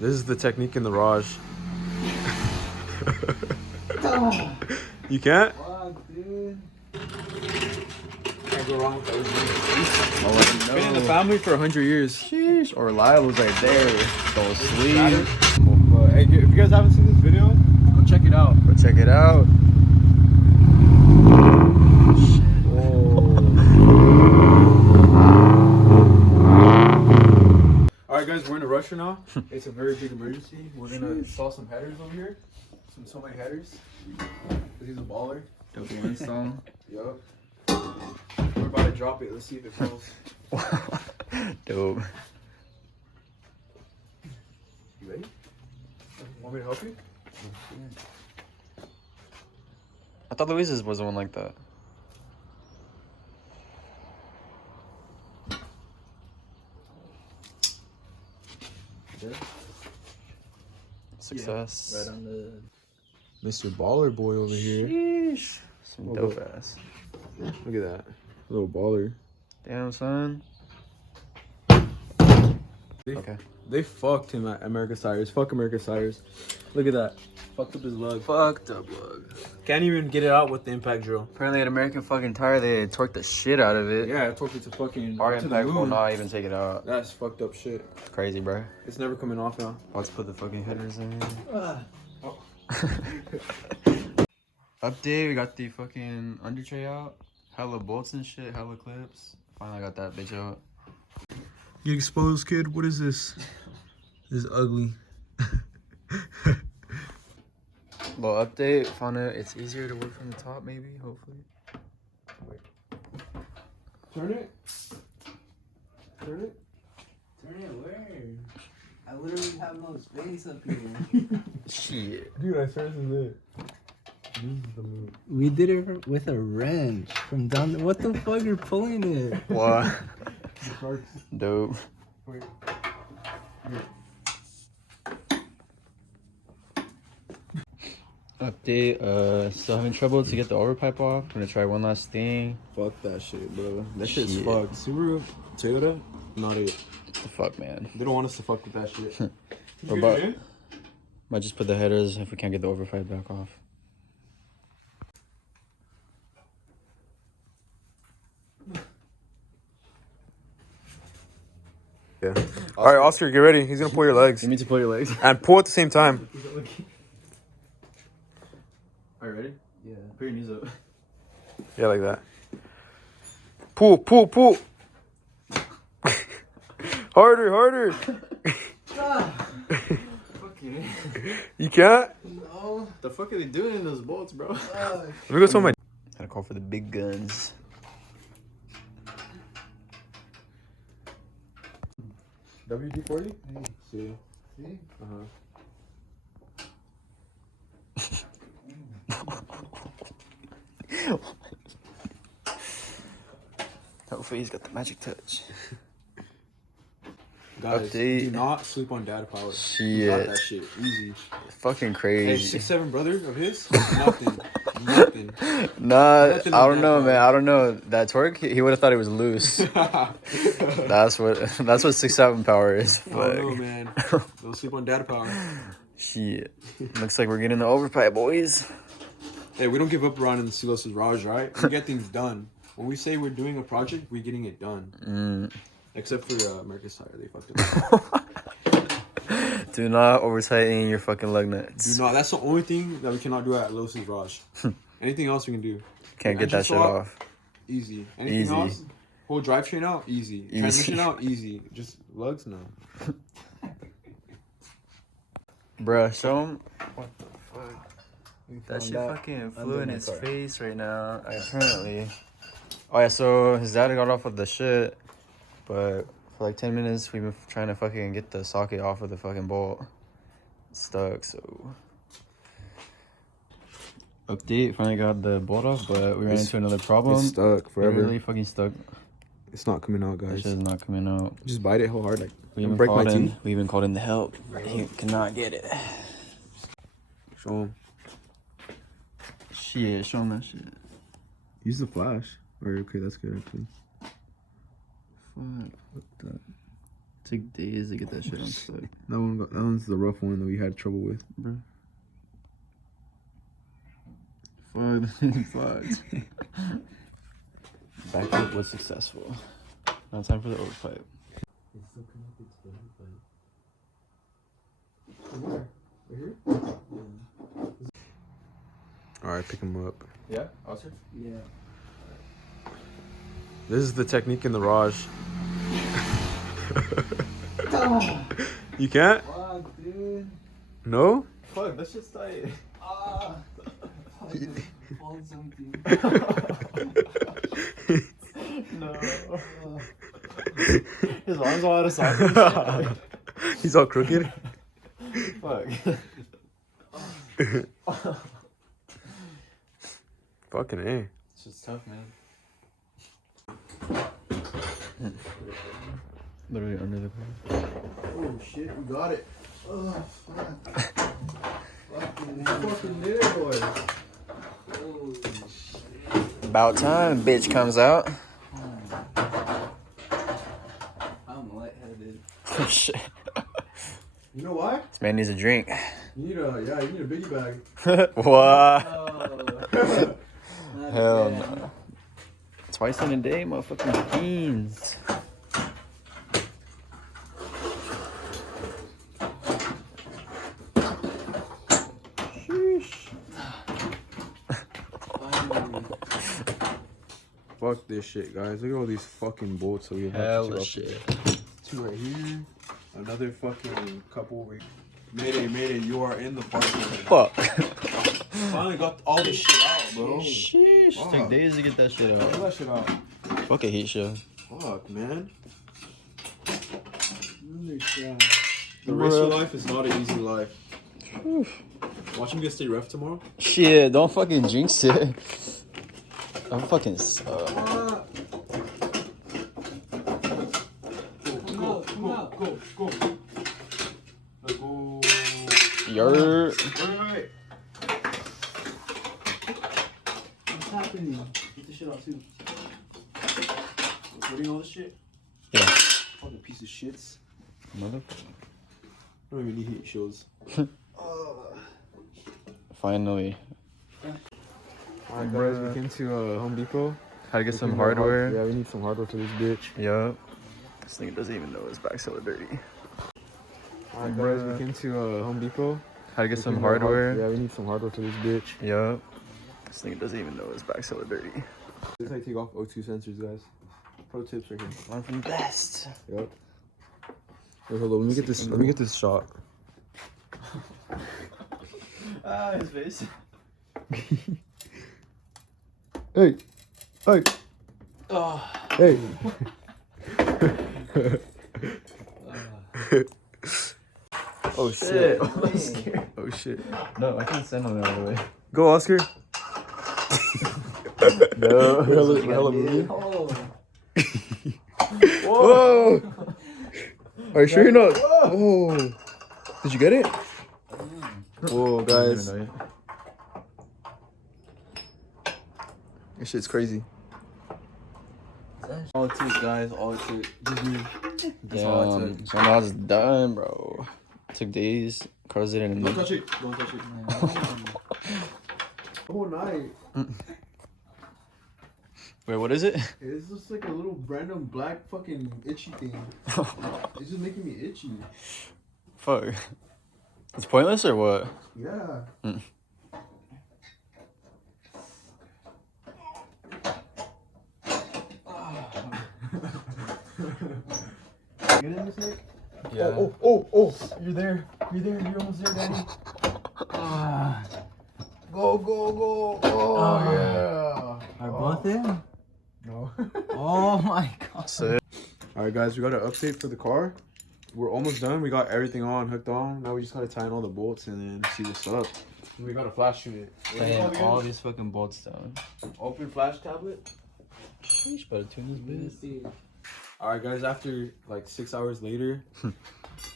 This is the technique in the Raj. You can't? Fuck, dude. Can't go wrong with those. Been in the family for 100 years. Sheesh. Or Lyle was right there. Go sleep. But hey, if you guys haven't seen this video, go check it out. Go check it out. Alright guys, we're in a rush right now. It's a very big emergency. We're gonna install some headers over here. Some tomei headers. He's a baller. Dope install. Yup. We're about to drop it. Let's see if it falls. Dope. You ready? Want me to help you? I thought Luis's was the one like that. Yeah. Success. Right on the. Mr. Baller Boy over here. Sheesh. Some dope ass. Look at that. Little baller. Damn, son. Okay. They fucked him at America Tires. Fuck America Tires. Look at that. Fucked up his lug. Fucked up lug. Can't even get it out with the impact drill. Apparently at American fucking Tire, they torqued the shit out of it. Yeah, I told you to fucking. Our to the impact will moon. not even take it out. That's fucked up shit. It's crazy, bro. It's never coming off now. Let's put the fucking headers in. Oh. Update, we got the fucking under tray out. Hella bolts and shit, hella clips. Finally got that bitch out. You exposed, kid. What is this? This is ugly. Little update, found out it's easier to work from the top maybe, hopefully. Wait. Turn it. Turn it. Turn it where? I literally have no space up here. Shit. Dude, I swear this is it. This is the move. We did it with a wrench from down there. What the fuck? You're pulling it. What? The sharks. Dope. Wait. Update, still having trouble to get the overpipe off. I'm gonna try one last thing. Fuck that shit, bro. That shit's Shit. fucked. Subaru, Toyota, not it. What the fuck, man? They don't want us to fuck with that shit. We're about- Might just put the headers if we can't get the overpipe back off. Yeah. All right, Oscar, get ready. He's gonna pull your legs You mean to pull your legs? and pull at the same time. Are you ready? Yeah. Put your knees up. Yeah, like that. Pull, pull, pull. Harder, harder. Okay. You can't. No. The fuck are they doing in those bolts, bro? Let me go to my. Gotta call for the big guns. WD-40. See. See? Hopefully he's got the magic touch. Guys, Update. do not sleep on dad power. Shit. He got that shit easy. Fucking Hey, crazy. 6'7" brothers of his, nothing, nothing. Nah, Nothing I on don't that know, power. man. I don't know. That torque, he would have thought it was loose. That's what 6'7" power is. I don't know, Fuck. man. Don't sleep on dad power. Shit. Looks like we're getting the overpipe, boys. Hey, we don't give up around in the Silos' Raj, right? We get things done. When we say we're doing a project, we're getting it done. Except for America's Tire, they fucked it up. Do not over tighten your fucking lug nuts. Do not. That's the only thing that we cannot do at Los' Raj. Anything else we can do. Can't get that shit Engine swap, off. Easy. Anything Easy. else? Whole drivetrain out? Easy. Transmission out? Easy. Just lugs? No. Bruh, show him. What the fuck? That found shit that fucking flew under in my his car. face right now, apparently. Oh yeah, so his dad got off of the shit, but for like 10 minutes we've been trying to fucking get the socket off of the fucking bolt. It's stuck, so. Update, finally got the bolt off, but we ran into another problem. It's stuck forever. Literally fucking stuck. It's not coming out, That guys. shit is not coming out. Just bite it whole hard. Like, We don't even, break my called in, teeth. we even called in the help. He cannot get it. Show him. Shit, show him that shit. Use the flash. Or, okay, that's good, actually. Fuck, what the? Took days to get that shit unstuck. That one's the rough one that we had trouble with. Bro. Fuck. Backflip was successful. Now time for the overpipe. It's still connected to the overpipe. Where? Right here? Alright, pick him up. Yeah, Oscar? Yeah. This is the technique in the Raj. You can't? Fuck, dude. No? Fuck, that shit's tight. Hold something. No. His arms all out of socket. He's all crooked. Fuck. Fucking A. It's just tough, man. Literally under the car. Oh shit, we got it. Oh, fuck. Fucking did it, boys. Holy shit. About time, bitch comes out. I'm lightheaded. Oh shit. You know why? This man needs a drink. You need a biggie bag. What? Not Hell bad. no. Twice in a day, motherfucking beans. Finally. Fuck this shit, guys. Look at all these fucking bolts that we have to Hella take off shit. there. 2 right here. Another fucking couple over here. Mayday, you are in the parking lot. Fuck. Finally got all this shit out, bro. Sheesh. Fuck. Took days to get that shit Get out. that shit out. Fuck a heat show. Fuck, man. Understand. The racer life is not an easy life. Watch him get stay ref tomorrow. Shit, don't fucking jinx it. I'm fucking suck. Go. Let's go. Yer. Wait. What's happening? Get the shit out too. Recording all this shit? Yeah. Fucking piece of shits. Motherfucker. I don't even need heat shows. Finally. Alright guys, we came to Home Depot. Had to get We some came to hardware. Yeah, we need some hardware for this bitch. Yup. This nigga doesn't even know his back's hella dirty. Alright guys, we came to Home Depot. Had to get We some came to hardware. Yeah, we need some hardware for this bitch. Yup. This nigga doesn't even know his back's hella dirty. This is how you take off O2 sensors, guys. Pro tips right here. Learn from the best. Yep. Wait, hold on. Let me get this. Let me get this shot. Ah, his face. Hey, hey, Oh. hey. Oh shit. I'm scared. Oh shit. No, I can't stand on the other way. Go, Oscar. No. Hella movie. Oh. Whoa. Are you sure you're not? Oh. Did you get it? Whoa, guys. This shit's crazy. All it took, guys. All it took. That's all it took. Damn. So now it's done, bro. Took days. Cars didn't. Don't touch it. Don't touch it. Oh, night. Wait, what is it? It's just like a little random black fucking itchy thing. It's just making me itchy. Fuck. It's pointless or what? Yeah. Get in this, Nick? Yeah. Oh. You're there. You're almost there, Daddy. Go. Oh, yeah. Are both in? No. Oh my god. Sick. Alright, guys, we got an update for the car. We're almost done. We got everything hooked on. Now we just gotta tighten all the bolts and then see what's up. And we got a flash unit. Damn, all these fucking bolts down. Open flash tablet. Sheesh, better tune this bitch. Alright, guys, after like 6 hours later,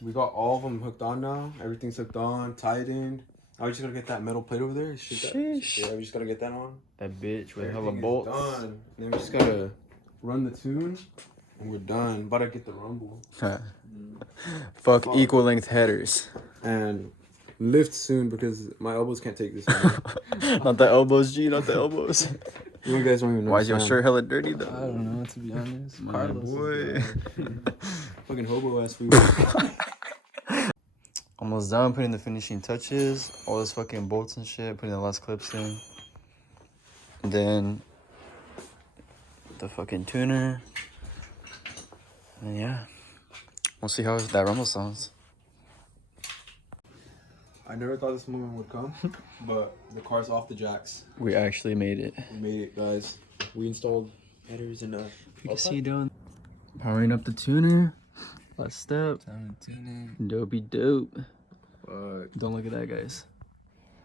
we got all of them hooked on now. Everything's hooked on, tightened. Now we just gotta get that metal plate over there. Sheesh. Yeah, we just gotta get that on. That bitch with hella Everything is bolts. done. And then we just gotta run the tune and we're done. About to get the rumble. Fuck equal length headers. And lift soon because my elbows can't take this anymore. Not the elbows, G. Not the elbows. You guys don't even know. Why is your shirt hella dirty I though? don't know, to be honest. My Carlos is boy. bad. Fucking hobo ass food. Almost done putting the finishing touches. All this fucking bolts and shit. Putting the last clips in. And then the fucking tuner. And yeah. We'll see how that rumble sounds. I never thought this moment would come, but the car's off the jacks. We actually made it. We made it, guys. We installed headers and You can see doing powering up the tuner. Last step. Time to tune Dopey dope. Fuck. Don't look at that, guys.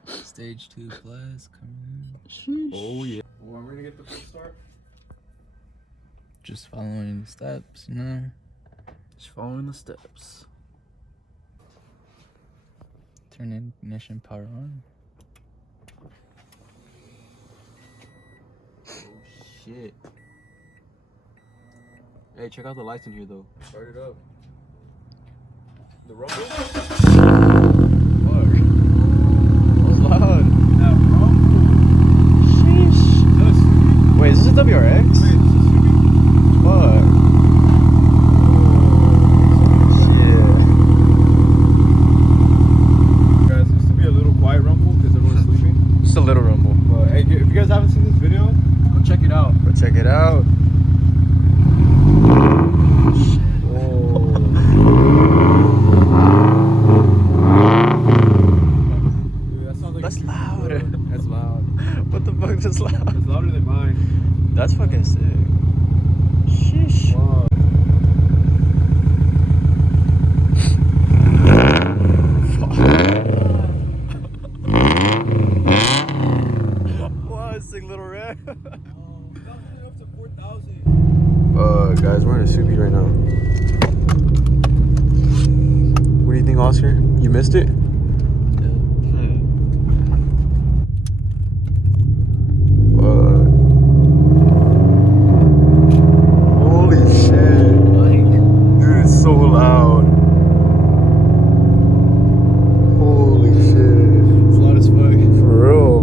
in. Stage 2 plus coming in. Sheesh. Oh yeah. Well, we're gonna get the first start. Just following the steps, you know. Just following the steps. Turn ignition power on. Oh shit. Hey, check out the lights in here though. Start it up. The rumble. Fuck. Loud. That rumble. Sheesh. That's Wait, is this a WRX? Wait, this is Fuck. Shit. guys, this to be a little quiet rumble because everyone's sleeping. Just a little rumble. But hey, if you guys haven't seen this video, go check it out. Go check it out. Dude, that sounds like That's a- loud. That's loud. What the fuck? That's loud. That's louder than mine. That's fucking sick. Sheesh. Wow. Wow, sick little rat. Guys, we're in a soupy right now. What do you think, Oscar? You missed it? Holy shit. Dude, it's so loud. Holy shit. It's loud as fuck. For real.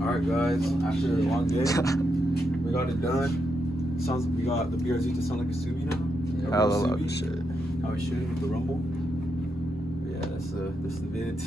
Alright guys, after a long day, we got it done. Sounds we got the BRZ to sound like a Subi now. Hella loud as shit. How it should with the rumble. But yeah, that's the vid.